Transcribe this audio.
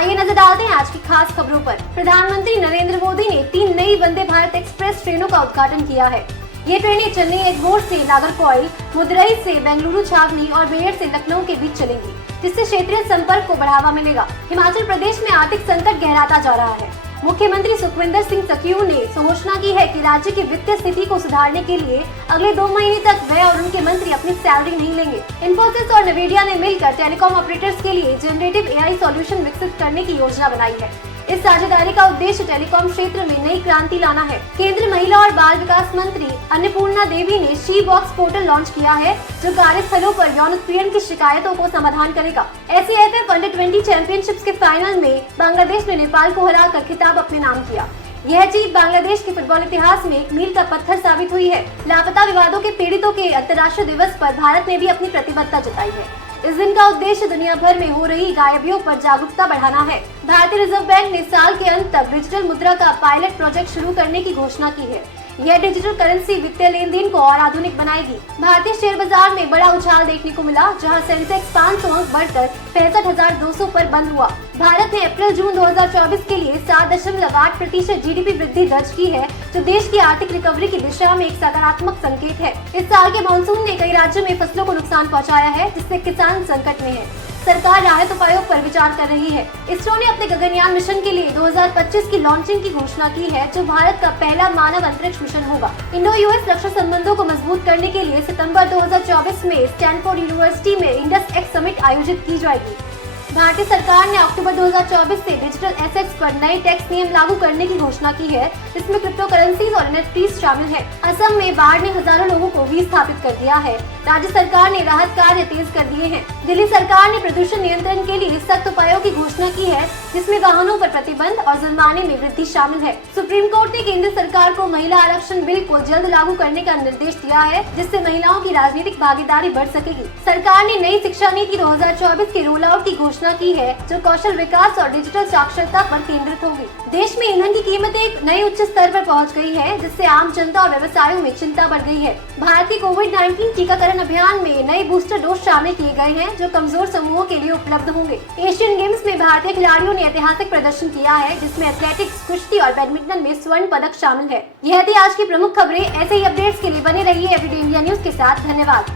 आइए नजर डालते हैं आज की खास खबरों पर। प्रधानमंत्री नरेंद्र मोदी ने 3 नई वंदे भारत एक्सप्रेस ट्रेनों का उद्घाटन किया है। ये ट्रेनें चेन्नई एगमोर से नागरकोइल, मदुरई से बेंगलुरु छावनी और मेरठ से लखनऊ के बीच चलेंगी, जिससे क्षेत्रीय संपर्क को बढ़ावा मिलेगा। हिमाचल प्रदेश में आर्थिक संकट गहराता जा रहा है। मुख्यमंत्री सुखविंदर सिंह सुक्खू ने घोषणा की है कि राज्य की वित्तीय स्थिति को सुधारने के लिए अगले 2 महीने तक वह और उनके मंत्री अपनी सैलरी नहीं लेंगे। इन्फोसिस और नवीडिया ने मिलकर टेलीकॉम ऑपरेटर्स के लिए जनरेटिव AI सॉल्यूशन विकसित करने की योजना बनाई है। इस साझेदारी का उद्देश्य टेलीकॉम क्षेत्र में नई क्रांति लाना है। केंद्रीय महिला और बाल विकास मंत्री अन्नपूर्णा देवी ने शी बॉक्स पोर्टल लॉन्च किया है, जो कार्यस्थलों पर यौन उत्पीड़न की शिकायतों को समाधान करेगा। ACIFF अंडर-20 चैंपियनशिप्स के फाइनल में बांग्लादेश ने नेपाल को हराकर खिताब अपने नाम किया। यह जीत बांग्लादेश के फुटबॉल इतिहास में एक मील का पत्थर साबित हुई है। लापता विवादों के पीड़ितों के अंतर्राष्ट्रीय दिवस पर भारत ने भी अपनी प्रतिबद्धता जताई है। इस दिन का उद्देश्य दुनिया भर में हो रही गायबियों पर जागरूकता बढ़ाना है। भारतीय रिजर्व बैंक ने साल के अंत तक डिजिटल मुद्रा का पायलट प्रोजेक्ट शुरू करने की घोषणा की है। यह डिजिटल करेंसी वित्तीय लेन देन को और आधुनिक बनाएगी। भारतीय शेयर बाजार में बड़ा उछाल देखने को मिला, जहां सेंसेक्स 500 अंक बढ़कर 65,200 पर बंद हुआ। भारत ने अप्रैल-जून 2024 के लिए 7.8% GDP वृद्धि दर्ज की है, जो देश की आर्थिक रिकवरी की दिशा में एक सकारात्मक संकेत है। इस साल के मानसून ने कई राज्यों में फसलों को नुकसान पहुंचाया है, जिससे किसान संकट में है। सरकार राहत उपायों पर विचार कर रही है। इसरो ने अपने गगनयान मिशन के लिए 2025 की लॉन्चिंग की घोषणा की है, जो भारत का पहला मानव अंतरिक्ष मिशन होगा। इंडो-US रक्षा संबंधों को मजबूत करने के लिए सितंबर 2024 में स्टैनफोर्ड यूनिवर्सिटी में इंडस एक्स समिट आयोजित की जाएगी। भारतीय सरकार ने अक्टूबर 2024 से डिजिटल एसेट्स पर नए टैक्स नियम लागू करने की घोषणा की है, जिसमें क्रिप्टो करेंसीज और NFTs शामिल है। असम में बाढ़ ने हजारों लोगों को विस्थापित कर दिया है। राज्य सरकार ने राहत कार्य तेज कर दिए हैं। दिल्ली सरकार ने प्रदूषण नियंत्रण के लिए सख्त उपायों की घोषणा की है, जिसमें वाहनों पर प्रतिबंध और जुर्माने में वृद्धि शामिल है। सुप्रीम कोर्ट ने केंद्र सरकार को महिला आरक्षण बिल को जल्द लागू करने का निर्देश दिया है, जिससे महिलाओं की राजनीतिक भागीदारी बढ़ सकेगी। सरकार ने नई शिक्षा नीति 2024 के रोल आउट की घोषणा की है, जो कौशल विकास और डिजिटल साक्षरता पर केंद्रित होगी। देश में ईंधन की कीमतें एक नए उच्च स्तर पर पहुंच गई है, जिससे आम जनता और व्यवसायों में चिंता बढ़ गई है। भारतीय कोविड-19 टीकाकरण अभियान में नए बूस्टर डोज शामिल किए गए हैं, जो कमजोर समूहों के लिए उपलब्ध होंगे। एशियन गेम्स में भारतीय खिलाड़ियों ने ऐतिहासिक प्रदर्शन किया है, जिसमें एथलेटिक्स, कुश्ती और बैडमिंटन में स्वर्ण पदक शामिल है। यह थी आज की प्रमुख खबरें। ऐसे ही अपडेट्स के लिए बने रहिए एवरीडे इंडिया न्यूज के साथ। धन्यवाद।